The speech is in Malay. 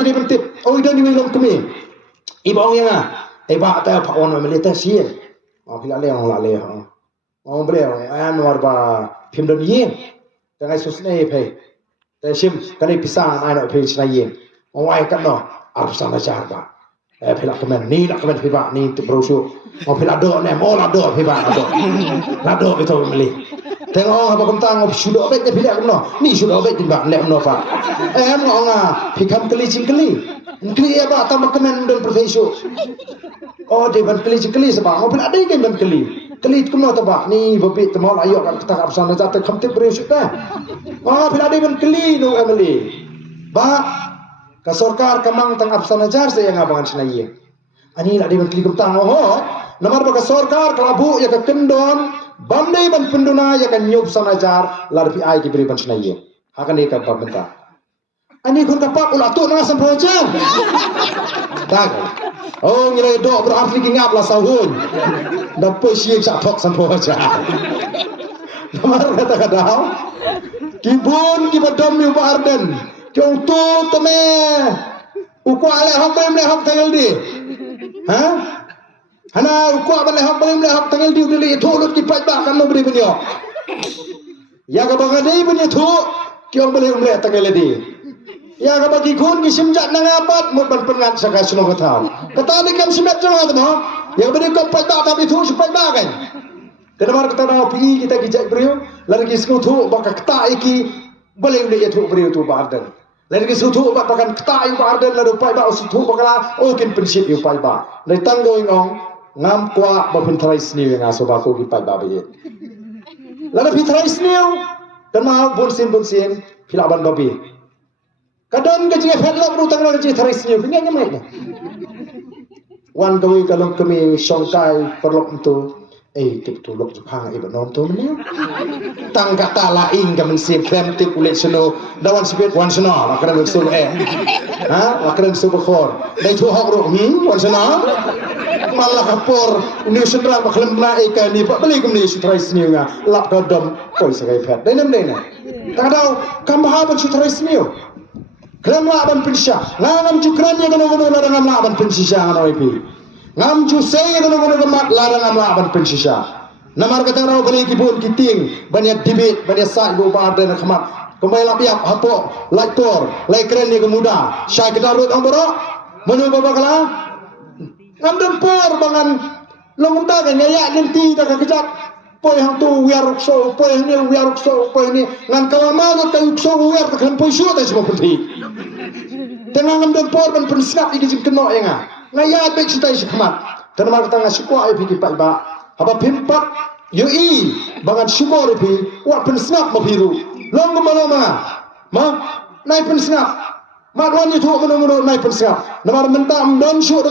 jadi bentip. Oh ida ni belum kami. Ibang yang ba ta pak on me ta si. Pila le on la le. On bre an war ba phim don yin. Tangai susne phe. Ta sim kanai pisang ai no phe chna yin. On wai kan no absan ajar ba. Pila kemen ni la kemen phe ba ni tu brosu. On pila do ne mo la do phe ba do. La do itu meli. Tengok apa kentang op sudah baik dia pilih no. Ni sudah baik tiba lek no fa. Ngah fikam keli cingkeli. Keli apa tambah kemen dan profesor. Oh dia ban keli cingkeli sebab mobil ada kan ban keli. Keli kemno tabak ni bebit temol ayo kan kita kapsan jatuh khamtip profesor dah. Oh bila ada ban keli no emeli. Ba ka sarkar kamang tang apsan ajar saya ngabangan senai. Ani la dia ban keli kentang oh. Namar baka sarkar kelabu ya ka kendon bandai ban penduna ya kan nyub sanajar larfi ai ki beri ban senai. Akan ni ka pabenta. Ani kun kapak ulah tu nang sampai jam. Tak. Oh ngira dok berarti ki ngap la sahun. Dapat siap sak tok sampai jam. Namar kata kadau. Kibun ki badom yu barden. Jong tu teme. Uku ale hok bem le hok tangal di. Ha? Hana uku abale hok bem le hok tangal di udili tholut ki pai ba kan no beri bunyo. Ya ka bangade bunyo thu kyong beli umle tangal di. Ya ka bagi kun ki simjat nang apat mut ban pengat saka suno katau. Kata ni kam simet jang atmo. Ya beri ko pai ba tapi thu supai ba kan. Kenamar kata na pi kita ki jai beriu lagi sku thu baka kata iki boleh le thu beriu tu barden. Lagi sutu ba pakan kta yu barden la pai ba sutu bakala o kin prinsip yu pai ba. Lai tang going on ngam kwa ba pin thrais ni nga so ba ko ki pai ba ba ye. La na pin thrais ni kan ma bun sin philaban ba bi. Kadon ke je phet lok ru tang la je thrais ni pinga nya mai. Wan gawi kalong kami songkai perlok tu tip tu lok jupang iba nom tu meni. Tang kata lain kamen sim krem tip ulet seno dawan sibet wan seno akran sul ha akran sul khor dai tu hok ru wan seno malah kapor ni sendra bakhlem na ka ni pa beli kemni sutrais ni nga lap dodom koi sagai phet dai nam dai na kadau kam ha ban sutrais ni krem la ban pinsha ngam jukran ya gono gono la ngam la ban pinsha ngano ipi ngam ju sei gono gono mat larang ngam la ban pinsha namar kata rau bani kibun kiting banyak dibit banyak sa ibu barden khamat kemai la piap hapo laiktor lai keren ni kemuda syai kita rut amboro menu babakala ngam dempor bangan long ta kan ya genti ta kejap poi hang tu wiar so poi ni wiar so poi ni ngan kawama ta so wiar ta kan poi so ta semua penting tengah ngam dempor ban pensap iki jing keno enga ngaya bek sitai khmat tanamar kata ngasiko ai piki pai ba haba pimpak yui bangan syukur ipi wa pensap mabiru long malama ma nai pensap ma wan itu menu nai pensap namar mentam don syuk